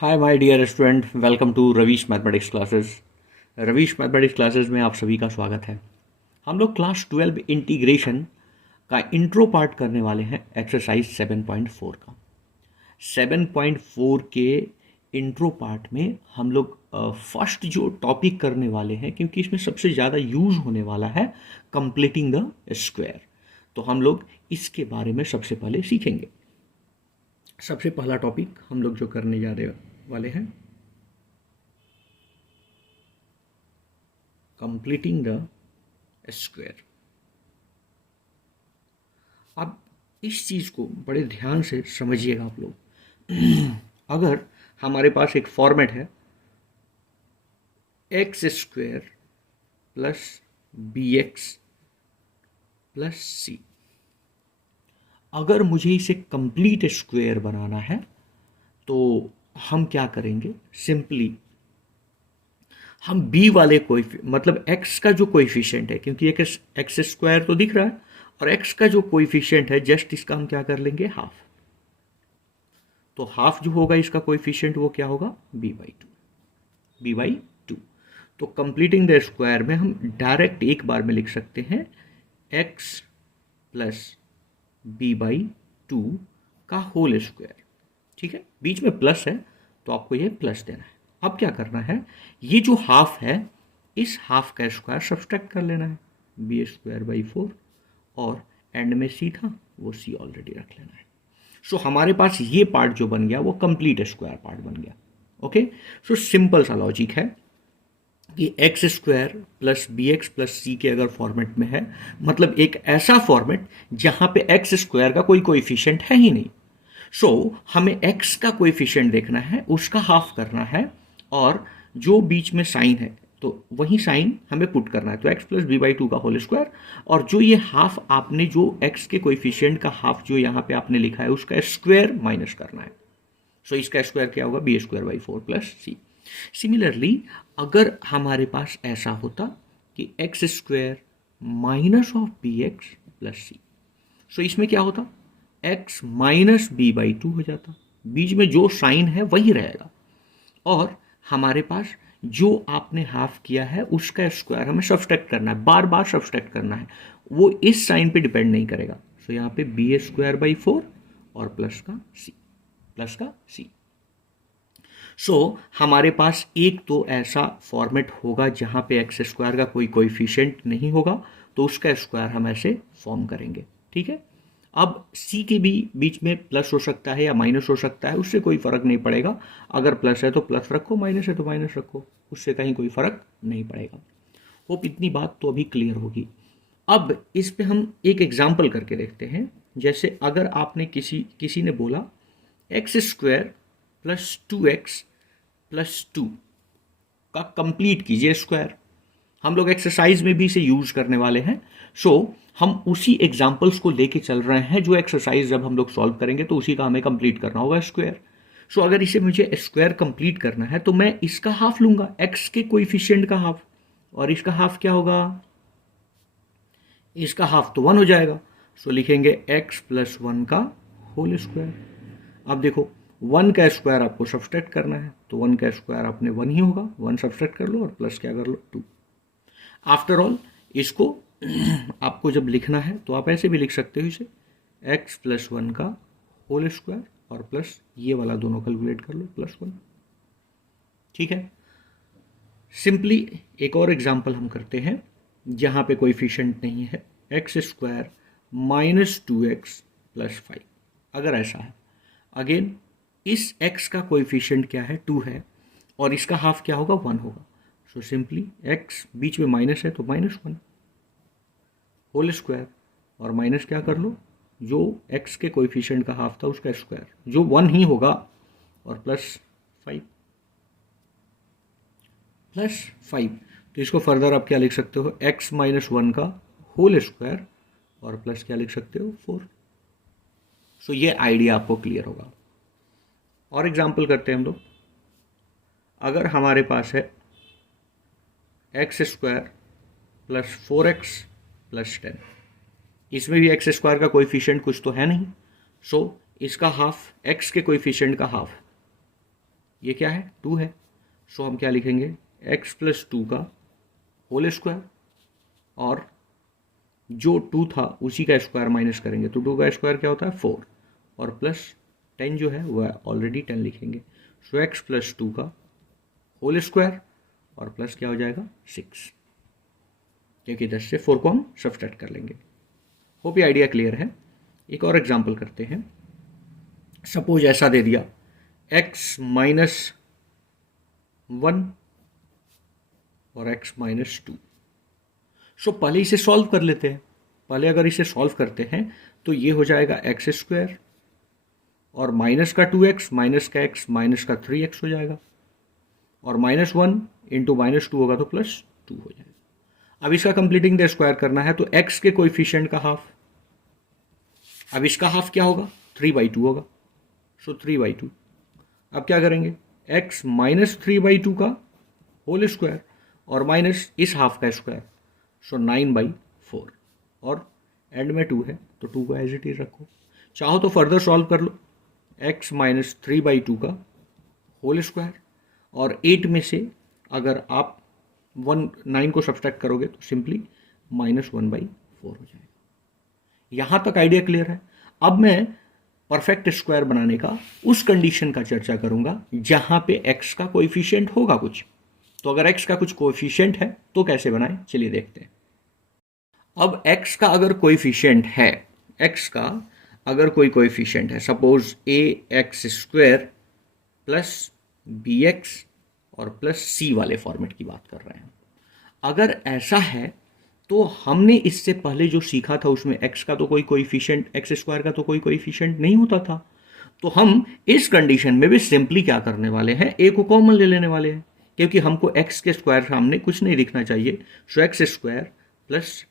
Hi my dear student, welcome to Ravish mathematics classes. Ravish mathematics classes में आप सभी का स्वागत है। हम लोग क्लास 12 इंटीग्रेशन का इंट्रो पार्ट करने वाले हैं एक्सरसाइज 7.4 का। 7.4 के इंट्रो पार्ट में हम लोग फर्स्ट जो टॉपिक करने वाले हैं, क्योंकि इसमें सबसे ज़्यादा यूज होने वाला है कंप्लीटिंग द स्क्वायर, तो हम लोग इसके बारे में सबसे पहले सीखेंगे। सबसे पहला टॉपिक हम लोग जो करने जा रहे वाले हैं, कंप्लीटिंग द स्क्वायर। अब इस चीज़ को बड़े ध्यान से समझिएगा आप लोग। अगर हमारे पास एक फॉर्मेट है x square plus b x plus c, अगर मुझे इसे कंप्लीट स्क्वायर बनाना है तो हम क्या करेंगे, सिंपली हम बी वाले कोई मतलब एक्स का जो कोएफिशिएंट है, क्योंकि एक एक्स स्क्वायर तो दिख रहा है और एक्स का जो कोएफिशिएंट है जस्ट इसका हम क्या कर लेंगे, हाफ। तो हाफ जो होगा इसका कोएफिशिएंट वो क्या होगा, बी बाई टू। तो कंप्लीटिंग द स्क्वायर में हम डायरेक्ट एक बार में लिख सकते हैं x plus b by two का होल स्क्वायर। ठीक है, बीच में प्लस है तो आपको ये प्लस देना है। अब क्या करना है, ये जो हाफ है इस हाफ का स्क्वायर सब्सट्रैक्ट कर लेना है, बी स्क्वायर बाई 4, और एंड में सी था वो सी ऑलरेडी रख लेना है। सो हमारे पास ये पार्ट जो बन गया वो कंप्लीट स्क्वायर पार्ट बन गया। ओके, सो सिंपल सा लॉजिक है कि x square plus b x plus c के अगर फॉर्मेट में है, मतलब एक ऐसा फॉर्मेट जहां पे एक्स स्क्वायर का कोई कोएफिशिएंट है ही नहीं। सो हमें एक्स का कोएफिशिएंट देखना है, उसका हाफ करना है, और जो बीच में साइन है तो वही साइन हमें पुट करना है। तो x plus b by two का होल स्क्वायर, और जो ये हाफ आपने जो एक्स के कोएफिशिएंट का हाफ जो यहाँ पे आपने लिखा है उसका स्क्वायर माइनस करना है। सो इसका स्क्वायर क्या होगा, B square by 4 plus C. Similarly अगर हमारे पास ऐसा होता कि x square minus of B x plus C, so इसमें क्या होता, x minus B by two हो जाता, बीच में जो साइन है वही रहेगा, और हमारे पास जो आपने हाफ किया है उसका स्क्वायर हमें सब्सट्रैक्ट करना है, बार बार सब्सट्रैक्ट करना है, वो इस साइन पे डिपेंड नहीं करेगा। सो यहाँ पे बी स्क्वायर बाई 4 और प्लस का सी। सो हमारे पास एक तो ऐसा फॉर्मेट होगा जहां पे एक्स स्क्वायर का कोई कोएफिशिएंट नहीं होगा, तो उसका स्क्वायर हम ऐसे फॉर्म करेंगे। ठीक है, अब सी के भी बीच में प्लस हो सकता है या माइनस हो सकता है, उससे कोई फर्क नहीं पड़ेगा। अगर प्लस है तो प्लस रखो, माइनस है तो माइनस रखो, उससे कहीं कोई फर्क नहीं पड़ेगा। होप इतनी बात तो अभी क्लियर होगी। अब इस पे हम एक एग्जाम्पल करके देखते हैं। जैसे अगर आपने किसी ने बोला x square plus 2x plus 2 का कंप्लीट कीजिए स्क्वायर, हम लोग एक्सरसाइज में भी इसे यूज करने वाले हैं। सो हम उसी एग्जाम्पल्स को लेके चल रहे हैं, जो एक्सरसाइज जब हम लोग सॉल्व करेंगे तो उसी का हमें कंप्लीट करना होगा स्क्वायर। सो अगर इसे मुझे स्क्वायर कंप्लीट करना है तो मैं इसका हाफ लूंगा, एक्स के कोएफिशिएंट का हाफ, और इसका हाफ क्या होगा, इसका हाफ तो 1 हो जाएगा। सो लिखेंगे एक्स प्लस 1 का होल स्क्वायर। अब देखो 1 का स्क्वायर आपको सब्सट्रैक्ट करना है, तो 1 का स्क्वायर आपने 1 ही होगा, 1 सब्सट्रैक्ट कर लो और प्लस क्या कर लो, 2। आफ्टर ऑल इसको आपको जब लिखना है तो आप ऐसे भी लिख सकते हो इसे, एक्स प्लस 1 का होल स्क्वायर और प्लस ये वाला दोनों कैलकुलेट कर लो, प्लस 1। ठीक है, सिंपली एक और एग्जांपल हम करते हैं जहां पे कोएफिशिएंट नहीं है, x square minus 2x plus 5। अगर ऐसा है, अगेन इस x का कोएफिशिएंट क्या है, 2 है, और इसका हाफ क्या होगा, 1 होगा। सो सिंपली x बीच में माइनस है तो -1 होल स्क्वायर, और माइनस क्या कर लो, जो x के कोएफिशिएंट का हाफ था उसका स्क्वायर जो 1 ही होगा, और प्लस 5। तो इसको फर्दर आप क्या लिख सकते हो, x माइनस 1 का होल स्क्वायर और प्लस क्या लिख सकते हो, 4। सो ये आइडिया आपको क्लियर होगा। और एग्जाम्पल करते हैं हम लोग। अगर हमारे पास है x square plus 4x plus 10, इसमें भी एक्स स्क्वायर का कोएफिशिएंट कुछ तो है नहीं, सो इसका हाफ, एक्स के कोएफिशिएंट का हाफ ये क्या है, 2 है। सो हम क्या लिखेंगे, x प्लस 2 का होल स्क्वायर, और जो 2 था उसी का स्क्वायर माइनस करेंगे तो 2 का स्क्वायर क्या होता है 4, और प्लस 10 जो है वह ऑलरेडी 10 लिखेंगे। सो x प्लस 2 का होल स्क्वायर और प्लस क्या हो जाएगा 6, क्योंकि 10 से 4 को हम सब्सट्रैक्ट कर लेंगे। होप ये आइडिया क्लियर है। एक और एग्जांपल करते हैं। सपोज ऐसा दे दिया x माइनस 1 और x माइनस 2। सो पहले इसे सॉल्व कर लेते हैं। पहले अगर इसे सॉल्व करते हैं तो ये हो जाएगा एक्स स्क्वायर और माइनस का 2x माइनस का x माइनस का 3x हो जाएगा, और -1 इंटू -2 होगा तो +2 हो जाएगा। अब इसका कंप्लीटिंग द स्क्वायर करना है तो x के कोएफिशिएंट का हाफ, अब इसका हाफ क्या होगा 3/2 होगा। सो 3/2। अब क्या करेंगे, x माइनस 3/2 का होल स्क्वायर और माइनस इस हाफ का स्क्वायर, सो 9/4, और एंड में 2 है तो 2 को एज इट इज रखो। चाहो तो फर्दर सॉल्व कर लो, x माइनस 3/2 का होल स्क्वायर, और 8 में से अगर आप 9 को सब्सट्रैक्ट करोगे तो सिंपली -1/4 हो जाएगा। यहां तक आइडिया क्लियर है। अब मैं परफेक्ट स्क्वायर बनाने का उस कंडीशन का चर्चा करूंगा जहां पे x का कोएफिशिएंट होगा कुछ। तो अगर x का कुछ कोएफिशिएंट है तो कैसे बनाएं, चलिए देखते हैं। अब x का अगर कोएफिशिएंट है, x का अगर कोई कोएफिशिएंट है, सपोज ax² प्लस bx और प्लस c वाले फॉर्मेट की बात कर रहे हैं। अगर ऐसा है तो हमने इससे पहले जो सीखा था उसमें x का तो कोई कोएफिशिएंट, x² का तो कोई कोएफिशिएंट नहीं होता था। तो हम इस कंडीशन में भी सिंपली क्या करने वाले हैं, a को कॉमन ले लेने वाले हैं, क्योंकि हमको x के स्क्वायर सामने कुछ नहीं दिखना चाहिए। सो x² plus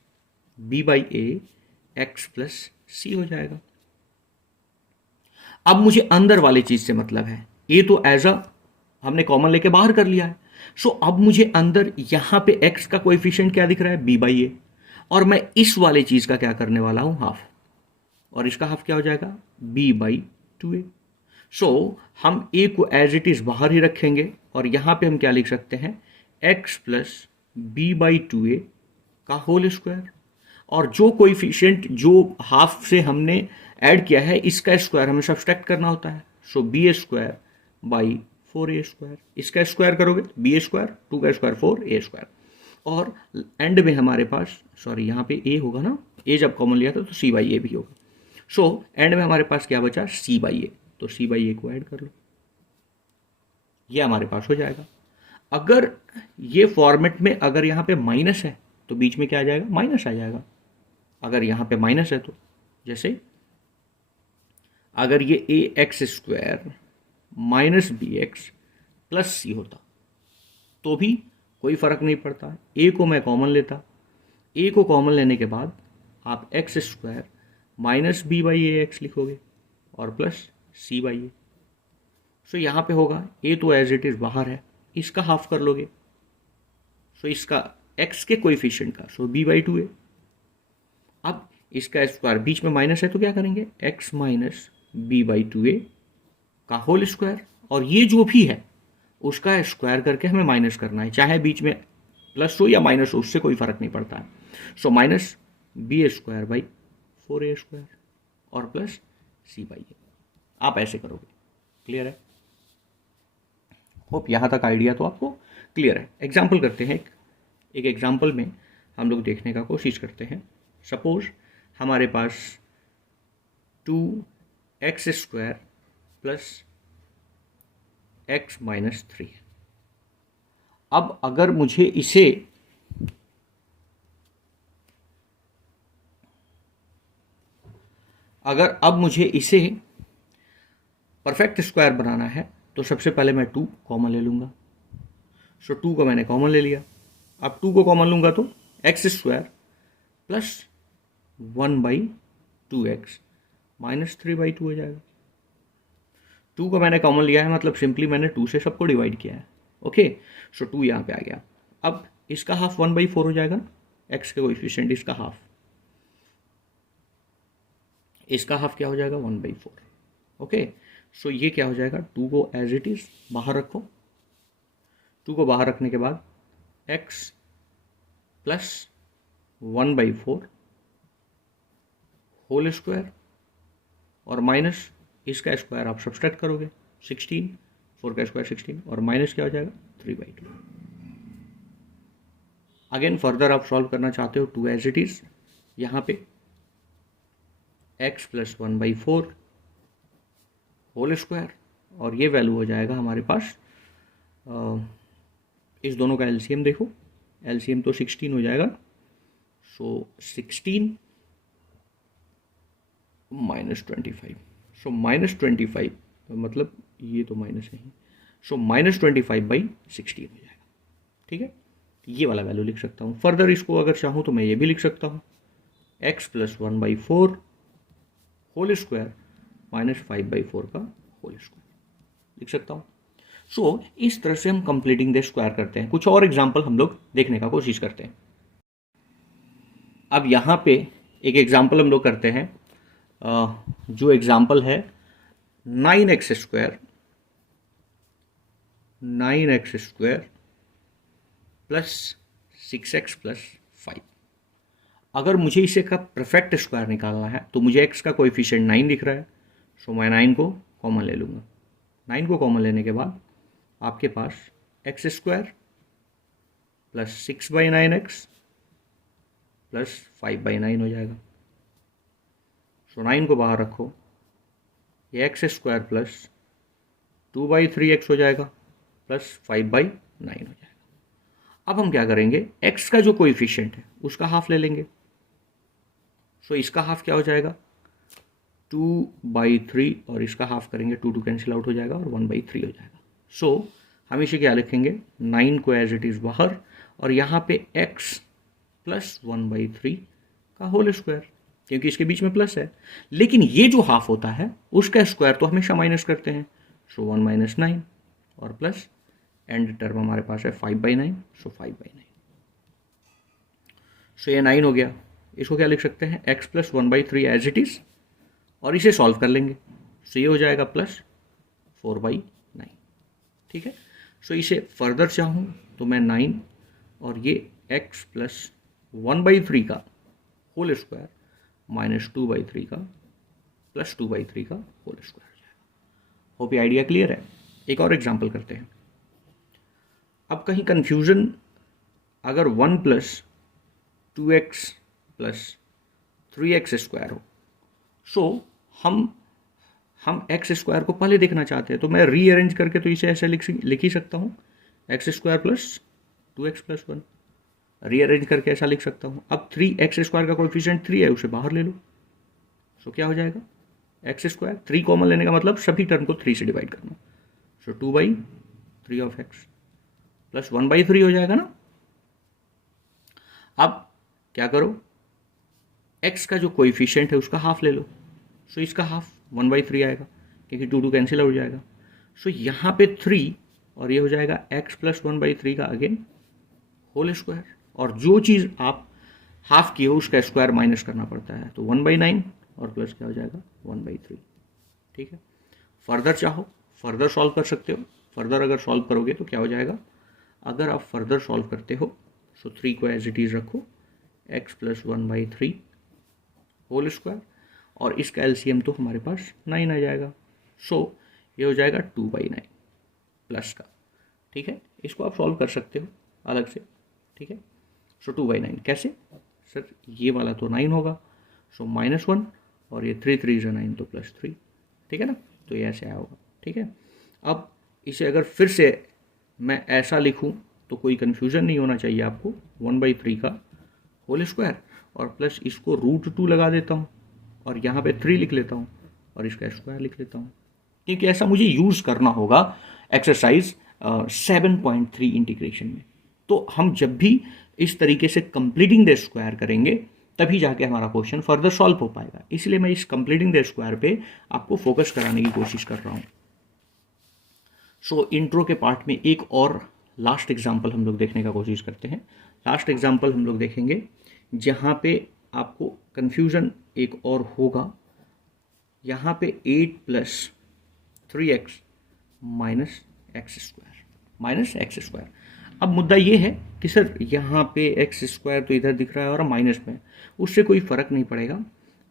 b/a x plus c हो जाएगा। अब मुझे अंदर वाली चीज से मतलब है, a तो एज अ हमने कॉमन लेके बाहर कर लिया है। सो अब मुझे अंदर यहां पे x का कोएफिशिएंट क्या दिख रहा है b/a, और मैं इस वाले चीज का क्या करने वाला हूं हाफ, और इसका हाफ क्या हो जाएगा b/2a। सो हम a को एज इट इज बाहर ही रखेंगे और यहां पे हम क्या लिख सकते हैं, x प्लस b/2a का होल स्क्वायर, और जो कोएफिशिएंट जो हाफ से हमने ऐड किया है इसका स्क्वायर हमें सब्सट्रैक्ट करना होता है। सो b²/4a², इसका स्क्वायर करोगे b², 2 का स्क्वायर 4a², और एंड में हमारे पास, सॉरी यहाँ पे a होगा ना, a जब कॉमन लिया था तो c/a भी होगा। सो एंड में हमारे पास क्या बचा c/a, तो c/a को ऐड कर लो, ये हमारे पास हो जाएगा। अगर ये फॉर्मेट में अगर यहाँ पे माइनस है तो बीच में क्या आ जाएगा, माइनस आ जाएगा। अगर यहाँ पे माइनस है तो जैसे अगर ये ax² minus bx plus c होता तो भी कोई फर्क नहीं पड़ता। a को मैं कॉमन लेता, a को कॉमन लेने के बाद आप x² माइनस b/ax लिखोगे और प्लस c/a। सो यहाँ पे होगा a तो एज इट इज बाहर है, इसका हाफ कर लोगे, सो इसका x के कोएफिशिएंट का, सो b/2a। अब इसका स्क्वायर बीच में माइनस है तो क्या करेंगे, x माइनस b/2a का होल स्क्वायर, और ये जो भी है उसका स्क्वायर करके हमें माइनस करना है, चाहे बीच में प्लस हो या माइनस हो उससे कोई फर्क नहीं पड़ता है। सो माइनस b²/4a² और प्लस c/a। आप ऐसे करोगे, क्लियर है। होप यहां तक आइडिया तो आपको क्लियर है। एग्जाम्पल करते हैं, एक एग्जाम्पल में हम लोग देखने का कोशिश करते हैं। सपोज हमारे पास 2x² प्लस x माइनस 3 है। अब अगर मुझे इसे परफेक्ट स्क्वायर बनाना है तो सबसे पहले मैं 2 कॉमन ले लूंगा। सो 2 को मैंने कॉमन ले लिया। अब 2 को कॉमन लूंगा तो x² प्लस 1/2x माइनस 3/2 हो जाएगा। 2 को मैंने कॉमन लिया है, मतलब सिंपली मैंने 2 से सबको डिवाइड किया है। ओके, सो 2 यहाँ पे आ गया। अब इसका हाफ 1/4 हो जाएगा, x के कोएफिशिएंट इसका हाफ, इसका हाफ क्या हो जाएगा 1/4। ओके, सो ये क्या हो जाएगा, 2 को एज इट इज़ बाहर रखो, 2 को बाहर रखने के बाद x प्लस 1/4 होल स्क्वायर और माइनस इसका स्क्वायर आप सब्सट्रैक्ट करोगे 16, 4 का स्क्वायर 16 और माइनस क्या हो जाएगा 3/2। अगेन फर्दर आप सॉल्व करना चाहते हो 2 एज इट इज, यहाँ पे x प्लस 1/4 होल स्क्वायर और ये वैल्यू हो जाएगा हमारे पास, इस दोनों का एलसीएम देखो, एलसीएम तो 16 हो जाएगा। सो 16 माइनस 25, सो माइनस 25 मतलब ये तो माइनस है, सो माइनस 25/16 हो जाएगा। ठीक है, ये वाला वैल्यू लिख सकता हूँ। फर्दर इसको अगर चाहूँ तो मैं ये भी लिख सकता हूँ, x plus 1/4 whole square minus 5/4 का होल स्क्वायर लिख सकता हूँ। सो इस तरह से हम कंप्लीटिंग द स्क्वायर करते हैं। कुछ और एग्जाम्पल हम लोग देखने का कोशिश करते हैं। अब यहाँ पे एक एग्जाम्पल हम लोग करते हैं, जो एग्जाम्पल है 9x square plus 6x plus 5। अगर मुझे इसे का परफेक्ट स्क्वायर निकालना है तो मुझे x का कोएफिशिएंट 9 दिख रहा है, सो मैं 9 को कॉमन ले लूँगा। 9 को कॉमन लेने के बाद आपके पास x square plus 6/9x plus 5/9 हो जाएगा। सो 9 को बाहर रखो, ये x स्क्वायर प्लस 2/3x हो जाएगा प्लस 5/9 हो जाएगा। अब हम क्या करेंगे, x का जो कोएफिशिएंट है उसका हाफ ले लेंगे। सो इसका हाफ क्या हो जाएगा 2/3 और इसका हाफ करेंगे 2 कैंसिल आउट हो जाएगा और 1/3 हो जाएगा। सो हम इसे क्या लिखेंगे, 9 को एज इट इज़ बाहर और यहाँ पे x प्लस 1/3 का होल स्क्वायर, क्योंकि इसके बीच में प्लस है। लेकिन ये जो हाफ होता है उसका स्क्वायर तो हमेशा माइनस करते हैं, सो 1 माइनस 9 और प्लस एंड टर्म हमारे पास है 5/9, सो 5/9। सो ये 9 हो गया। इसको क्या लिख सकते हैं, x plus 1/3 as it is और इसे सॉल्व कर लेंगे। सो ये हो जाएगा प्लस 4/9। ठीक है, सो इसे फर्दर चाहूँ तो मैं 9 और ये x प्लस 1/3 का होल स्क्वायर माइनस 2/3 का प्लस 2/3 का होल स्क्वायर हो जाएगा। होप ये आइडिया क्लियर है। एक और एग्जाम्पल करते हैं। अब कहीं कंफ्यूजन, अगर 1 plus 2x plus 3x square हो, सो हम x स्क्वायर को पहले देखना चाहते हैं, तो मैं रीअरेंज करके तो इसे ऐसे लिख ही सकता हूँ, x square plus 2x plus 1 rearrange करके ऐसा लिख सकता हूँ। अब 3x स्क्वायर का कोएफिशिएंट 3 है, उसे बाहर ले लो। सो क्या हो जाएगा, x स्क्वायर 3 कॉमन लेने का मतलब सभी टर्म को 3 से डिवाइड करना, सो 2/3 ऑफ x प्लस 1/3 हो जाएगा ना। अब क्या करो, x का जो कोएफिशिएंट है उसका हाफ ले लो, सो इसका हाफ 1/3 आएगा, क्योंकि 2 कैंसिल हो जाएगा। सो यहाँ पे 3 और ये हो जाएगा x प्लस 1/3 का अगेन होल स्क्वायर, और जो चीज़ आप हाफ की हो उसका स्क्वायर माइनस करना पड़ता है, तो 1/9 और प्लस क्या हो जाएगा 1/3। ठीक है, फर्दर चाहो फर्दर सॉल्व कर सकते हो। फर्दर अगर सॉल्व करोगे तो क्या हो जाएगा, अगर आप फर्दर सॉल्व करते हो सो 3 को एज इट इज़ रखो, x प्लस 1/3 होल स्क्वायर और इसका एलसीएम तो हमारे पास 9 आ जाएगा। सो ये हो जाएगा 2/9 प्लस का। ठीक है, इसको आप सॉल्व कर सकते हो अलग से। ठीक है, सो 2/9 कैसे, सर ये वाला तो 9 होगा, सो -1 और ये 3 3 9 तो +3। ठीक है ना, तो ये ऐसे आया होगा। ठीक है, अब इसे अगर फिर से मैं ऐसा लिखूं तो कोई कन्फ्यूजन नहीं होना चाहिए आपको, 1/3 का होल स्क्वायर और प्लस इसको √2 लगा देता हूँ और यहाँ पे 3 लिख लेता हूँ और इसका स्क्वायर लिख लेता हूँ, क्योंकि ऐसा मुझे यूज़ करना होगा एक्सरसाइज 7.3 इंटीग्रेशन में। तो हम जब भी इस तरीके से कंप्लीटिंग द स्क्वायर करेंगे तभी जाके हमारा क्वेश्चन फर्दर सॉल्व हो पाएगा। इसलिए मैं इस कंप्लीटिंग द स्क्वायर पे आपको फोकस कराने की कोशिश कर रहा हूँ। सो इंट्रो के पार्ट में एक और लास्ट एग्जाम्पल हम लोग देखने का कोशिश करते हैं। लास्ट एग्जाम्पल हम लोग देखेंगे जहाँ पे आपको कन्फ्यूज़न एक और होगा। यहाँ पे 8 plus 3x minus x square. अब मुद्दा ये है कि सर यहाँ पे एक्स स्क्वायर तो इधर दिख रहा है और माइनस में, उससे कोई फ़र्क नहीं पड़ेगा।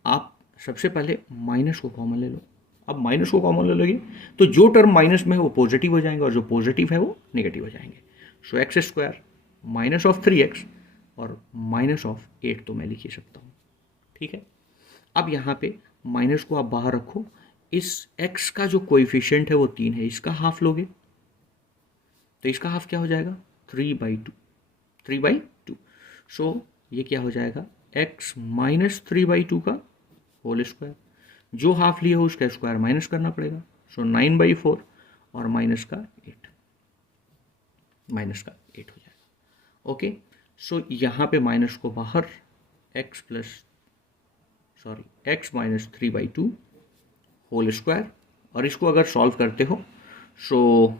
आप सबसे पहले माइनस को कॉमन ले लो। अब माइनस को कॉमन ले लोगे तो जो टर्म माइनस में है वो पॉजिटिव हो जाएंगे और जो पॉजिटिव है वो नेगेटिव हो जाएंगे। So x square minus of 3x और माइनस ऑफ 8 तो मैं लिख ही सकता हूँ, ठीक है। अब यहाँ पे माइनस को आप बाहर रखो, इस x का जो कोएफिशिएंट है वो 3 है, इसका हाफ लोगे तो इसका हाफ क्या हो जाएगा 3/2। सो ये क्या हो जाएगा x माइनस 3/2 का होल स्क्वायर। जो हाफ लिया हो उसका स्क्वायर माइनस करना पड़ेगा। सो 9/4 और माइनस का 8 हो जाएगा। ओके, सो यहाँ पे माइनस को बाहर, x माइनस 3/2 होल स्क्वायर, और इसको अगर सॉल्व करते हो सो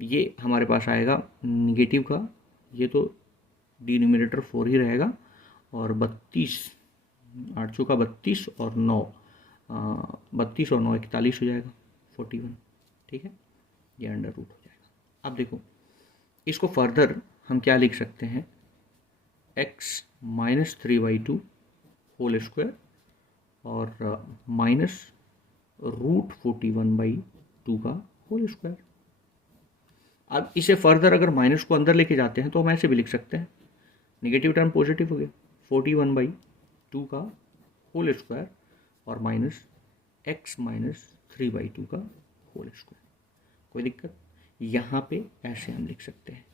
ये हमारे पास आएगा निगेटिव का, ये तो डिनोमिनेटर 4 ही रहेगा, और 32, 8 चौका 32 और 9 32 और 9 41 हो जाएगा 41, ठीक है। ये अंडर रूट हो जाएगा। अब देखो इसको फर्दर हम क्या लिख सकते हैं, x माइनस 3/2 होल स्क्वायर और माइनस रूट 41/2 का होल स्क्वायर। अब इसे फर्दर अगर माइनस को अंदर लेके जाते हैं तो हम ऐसे भी लिख सकते हैं, नेगेटिव टर्म पॉजिटिव हो गया 41/2 का होल स्क्वायर और माइनस x माइनस 3/2 का होल स्क्वायर। कोई दिक्कत, यहाँ पे ऐसे हम लिख सकते हैं।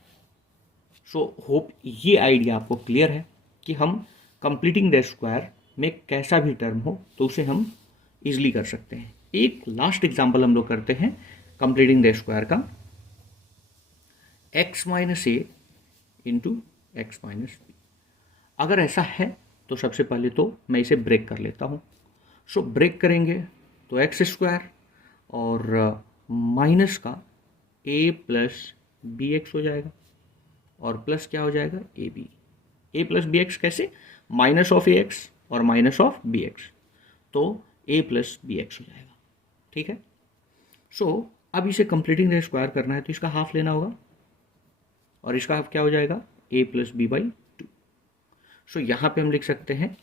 सो होप ये आइडिया आपको क्लियर है कि हम कंप्लीटिंग द स्क्वायर में कैसा भी टर्म हो तो उसे हम इजीली कर सकते हैं। एक लास्ट एग्जांपल हम लोग करते हैं कंप्लीटिंग द स्क्वायर का, x माइनस ए इंटू एक्स माइनस बी। अगर ऐसा है तो सबसे पहले तो मैं इसे ब्रेक कर लेता हूँ। सो ब्रेक करेंगे तो एक्स स्क्वायर और माइनस का a प्लस बी एक्स हो जाएगा और प्लस क्या हो जाएगा ए प्लस बी एक्स। कैसे, माइनस ऑफ ए एक्स और माइनस ऑफ बी एक्स, तो a प्लस बी एक्स हो जाएगा, ठीक है। सो अब इसे कंप्लीटिंग द स्क्वायर करना है तो इसका हाफ लेना होगा और इसका हाफ क्या हो जाएगा a प्लस b/2। सो यहाँ पे हम लिख सकते हैं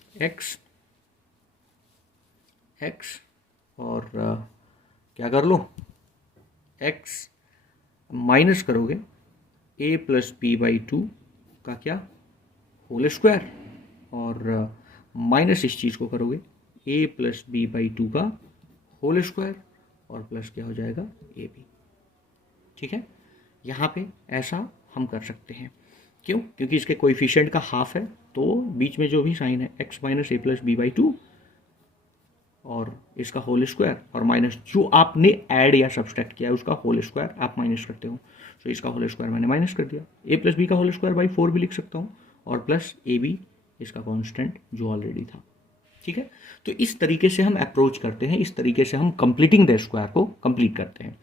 x और क्या कर लो, x माइनस करोगे a प्लस b/2 का क्या होल स्क्वायर और माइनस इस चीज़ को करोगे a प्लस b/2 का होल स्क्वायर और प्लस क्या हो जाएगा ab, ठीक है। यहाँ पे ऐसा हम कर सकते हैं, क्यों, क्योंकि इसके कोएफिशिएंट का हाफ है तो बीच में जो भी साइन है x minus a plus b/2 और इसका होल स्क्वायर और माइनस जो आपने ऐड या सब्सट्रैक्ट किया है उसका होल स्क्वायर आप माइनस करते हो। तो इसका होल स्क्वायर मैंने माइनस कर दिया, a प्लस बी का होल स्क्वायर बाई 4 भी लिख सकता हूँ और प्लस ab इसका कांस्टेंट जो ऑलरेडी था, ठीक है। तो इस तरीके से हम अप्रोच करते हैं, इस तरीके से हम कंप्लीटिंग द स्क्वायर को कंप्लीट करते हैं।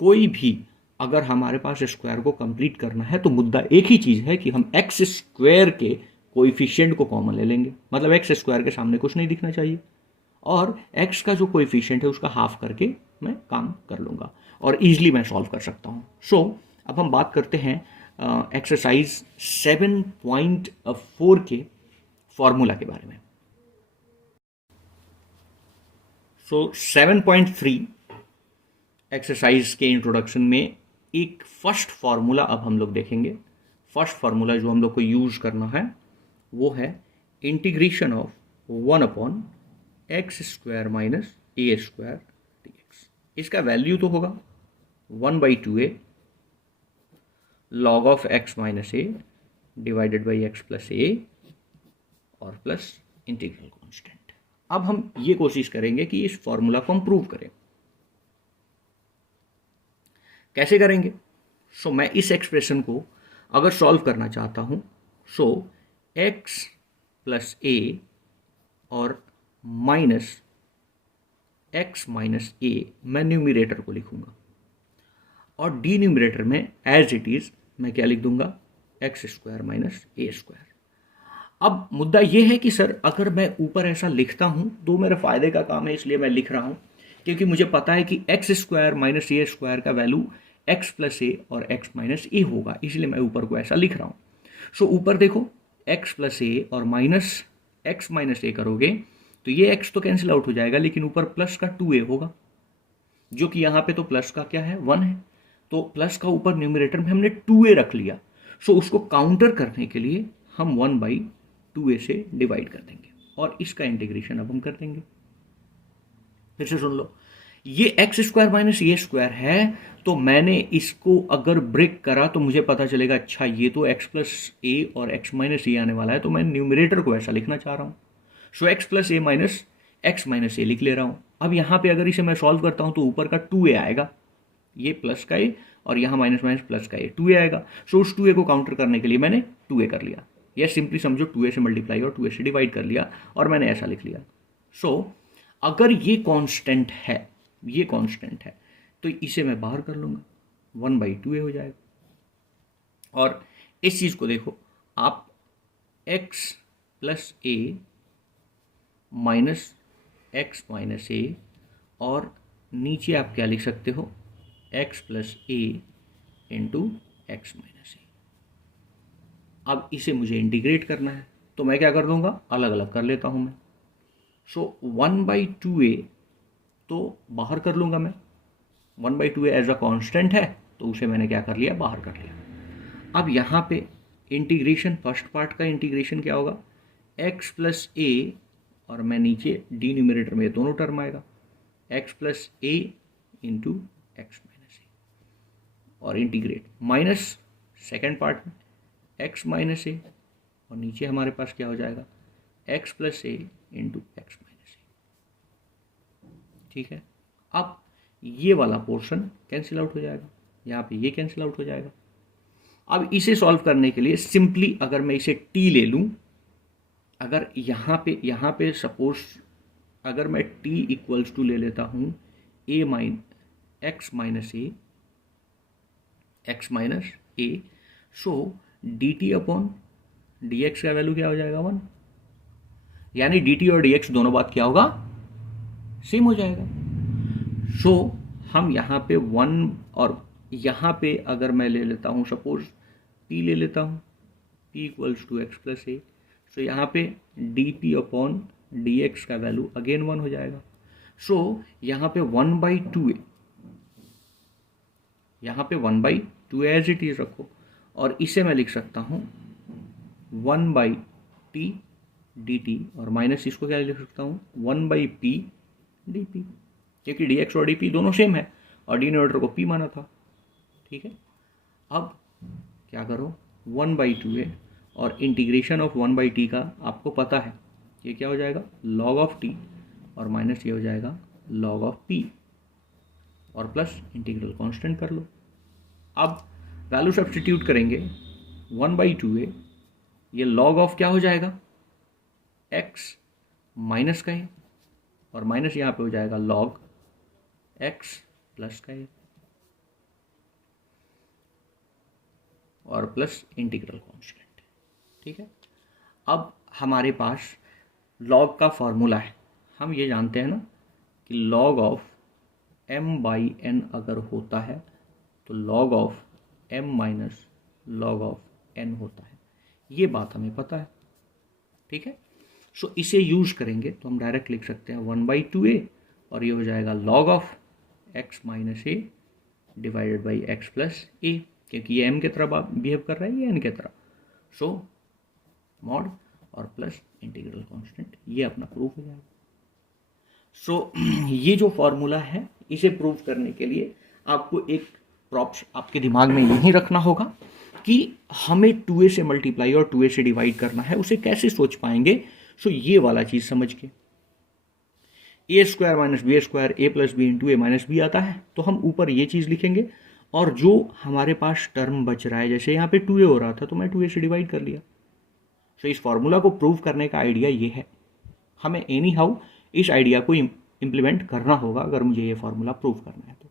कोई भी अगर हमारे पास स्क्वायर को कंप्लीट करना है तो मुद्दा एक ही चीज़ है कि हम एक्स स्क्वायर के कोएफिशिएंट को कॉमन ले लेंगे, मतलब एक्स स्क्वायर के सामने कुछ नहीं दिखना चाहिए और एक्स का जो कोएफिशिएंट है उसका हाफ करके मैं काम कर लूँगा और ईजिली मैं सॉल्व कर सकता हूँ। सो अब हम बात करते हैं एक्सरसाइज 7.4 के फॉर्मूला के बारे में। सो 7.3 एक्सरसाइज के इंट्रोडक्शन में एक फर्स्ट फार्मूला अब हम लोग देखेंगे। फर्स्ट फार्मूला जो हम लोग को यूज करना है वो है integration of 1/x square minus A square dx। इसका वैल्यू तो होगा 1/2a log of x minus A divided by x plus A और प्लस इंटीग्रल कांस्टेंट। अब हम ये कोशिश करेंगे कि इस फॉर्मूला को हम प्रूव करें। कैसे करेंगे? सो मैं इस एक्सप्रेशन को अगर सॉल्व करना चाहता हूं सो x प्लस ए और माइनस x माइनस ए मैं न्यूमिरेटर को लिखूंगा और डी न्यूमिरेटर में एज इट इज मैं क्या लिख दूंगा x square minus A square. अब मुद्दा यह है कि सर अगर मैं ऊपर ऐसा लिखता हूं तो मेरे फायदे का काम है, इसलिए मैं लिख रहा हूं क्योंकि मुझे पता है कि x square minus A square का वैल्यू एक्स प्लस ए और एक्स माइनस ए होगा, इसलिए मैं ऊपर को ऐसा लिख रहा हूँ। सो ऊपर देखो एक्स प्लस ए और माइनस एक्स माइनस ए करोगे तो ये एक्स तो कैंसिल आउट हो जाएगा, लेकिन ऊपर प्लस का 2a होगा, जो कि यहाँ पे तो प्लस का क्या है 1 है, तो प्लस का ऊपर न्यूमरेटर में हमने 2a रख लिया। सो उसको काउंटर करने के लिए हम 1/2a से डिवाइड कर देंगे और इसका इंटीग्रेशन अब हम कर देंगे। फिर से सुन लो, ये x square minus A square है, तो मैंने इसको अगर ब्रेक करा तो मुझे पता चलेगा अच्छा ये तो एक्स प्लस ए और एक्स माइनस ए आने वाला है, तो मैं न्यूमरेटर को ऐसा लिखना चाह रहा हूँ। सो एक्स प्लस ए माइनस एक्स माइनस ए लिख ले रहा हूँ। अब यहाँ पे अगर इसे मैं सॉल्व करता हूँ तो ऊपर का 2a आएगा, ये प्लस का ए और यहाँ माइनस माइनस प्लस का ए 2a आएगा। सो उस 2a को काउंटर करने के लिए मैंने 2a कर लिया, या सिंपली समझो 2a से मल्टीप्लाई और 2a से डिवाइड कर लिया और मैंने ऐसा लिख लिया। सो अगर ये कांस्टेंट है, ये कांस्टेंट है, तो इसे मैं बाहर कर लूँगा, 1/2a हो जाएगा। और इस चीज़ को देखो आप x प्लस ए माइनस एक्स माइनस ए, और नीचे आप क्या लिख सकते हो x प्लस ए इंटू एक्स माइनस ए। अब इसे मुझे इंटीग्रेट करना है, तो मैं क्या कर दूंगा, अलग अलग कर लेता हूं मैं। सो 1/2a तो बाहर कर लूँगा मैं, 1/2a एज अ कांस्टेंट है तो उसे मैंने क्या कर लिया, बाहर कर लिया। अब यहाँ पे इंटीग्रेशन, फर्स्ट पार्ट का इंटीग्रेशन क्या होगा, x प्लस ए, और मैं नीचे डी न्यूमरेटर में दोनों टर्म आएगा, x प्लस ए इंटू एक्स माइनस ए, और इंटीग्रेट माइनस सेकेंड पार्ट में x माइनस ए, और नीचे हमारे पास क्या हो जाएगा, x प्लस ए इंटू एक्स माइनस ए। ठीक है, अब ये वाला पोर्शन कैंसिल आउट हो जाएगा, यहाँ पे ये कैंसिल आउट हो जाएगा। अब इसे सॉल्व करने के लिए सिंपली अगर मैं इसे t ले लूँ, अगर यहाँ पे सपोज अगर मैं t इक्वल्स टू ले लेता हूँ x minus A, so D T upon D x का वैल्यू क्या हो जाएगा 1, यानी डी टी और डी एक्स दोनों बात क्या होगा, सेम हो जाएगा। सो हम यहाँ पे 1, और यहाँ पे अगर मैं ले लेता हूँ सपोज p ले लेता हूँ, p equals to x plus A, so यहाँ पे D P upon D x का वैल्यू अगेन 1 हो जाएगा। सो यहाँ पे 1/2a, यहाँ पे 1/2a एज इट इज रखो, और इसे मैं लिख सकता हूँ 1/t dt, और माइनस इसको क्या लिख सकता हूँ 1/p dp, क्योंकि dx और dp दोनों सेम है और डिनोमिनेटर को p माना था। ठीक है, अब क्या करो 1/2a, और इंटीग्रेशन ऑफ 1/t का आपको पता है ये क्या हो जाएगा, log ऑफ t, और माइनस ये हो जाएगा log ऑफ p, और प्लस इंटीग्रल कांस्टेंट कर लो। अब वैल्यू सब्स्टिट्यूट करेंगे 1/2a, ये log ऑफ क्या हो जाएगा, x माइनस का है, और माइनस यहाँ पे हो जाएगा log x प्लस का है, और प्लस इंटीग्रल कांस्टेंट। ठीक है, अब हमारे पास log का फॉर्मूला है, हम ये जानते हैं ना कि log ऑफ m/n अगर होता है तो log of m minus log of n होता है, ये बात हमें पता है। ठीक है, सो इसे यूज करेंगे तो हम डायरेक्ट लिख सकते हैं 1/2a, और ये हो जाएगा log of x minus A divided by x plus A, क्योंकि ये m की तरह बिहेव कर रहा है, ये n की तरह। सो मॉड और प्लस इंटीग्रल कांस्टेंट, ये अपना प्रूफ हो जाएगा। सो ये जो फॉर्मूला है इसे प्रूव करने के लिए आपको एक प्रॉप्स आपके दिमाग में यही रखना होगा कि हमें 2a से मल्टीप्लाई और 2a से डिवाइड करना है, उसे कैसे सोच पाएंगे। सो ये वाला चीज समझ के ए स्क्वायर माइनस बी स्क्वायर ए प्लस बी इंटू ए माइनस बी आता है, तो हम ऊपर ये चीज लिखेंगे, और जो हमारे पास टर्म बच रहा है, जैसे यहाँ पे 2a हो रहा था तो मैं 2a से डिवाइड कर लिया। सो इस फॉर्मूला को प्रूव करने का आइडिया ये है, हमें एनी हाउ इस आइडिया को इम्प्लीमेंट करना होगा अगर मुझे ये फॉर्मूला प्रूव करना है तो।